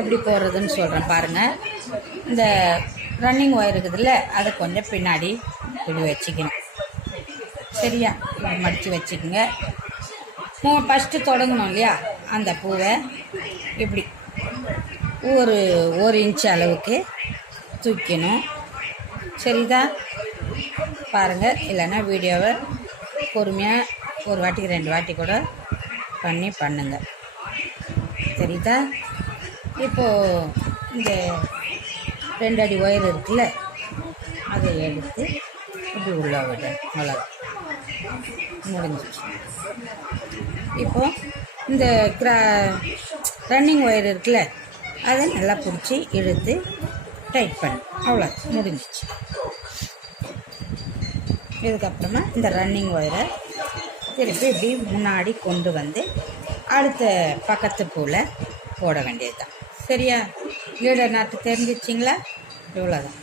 எப்படி போடுறதுன்னு சொல்கிறேன் பாருங்கள். இந்த ரன்னிங் ஒயர் இருக்குதுல்ல, அதை கொஞ்சம் பின்னாடி இப்படி வச்சுக்கணும். சரியா? இப்படி மடித்து வச்சுக்கோங்க. ஃபஸ்ட்டு தொடங்கணும் இல்லையா, அந்த பூவை இப்படி ஒரு இன்ச்சு அளவுக்கு தூக்கணும். சரிதா? பாருங்கள். இல்லைன்னா வீடியோவை பொறுமையாக ஒரு வாட்டிக்கு 2 வாட்டி கூட பண்ணுங்க. சரிதா? இப்போது இந்த 2 அடி ஒயர் இருக்குல்ல, அதை எடுத்து இப்படி உள்ள விட அவ்வளோ முடிஞ்சிச்சு. இப்போது இந்த ரன்னிங் ஒயர் இருக்குல்ல, அதை நல்லா பிடிச்சி இழுத்து டைட் பண்ணு. அவ்வளோ முடிஞ்சிச்சு. இதுக்கப்புறமா இந்த ரன்னிங் ஒயரை திருப்பி இப்படி முன்னாடி கொண்டு வந்து அடுத்த பக்கத்து பூவில் போட வேண்டியது தான். சரியா? லீடர் நாட்டு தெரிஞ்சிச்சிங்களா? இவ்வளோதான்.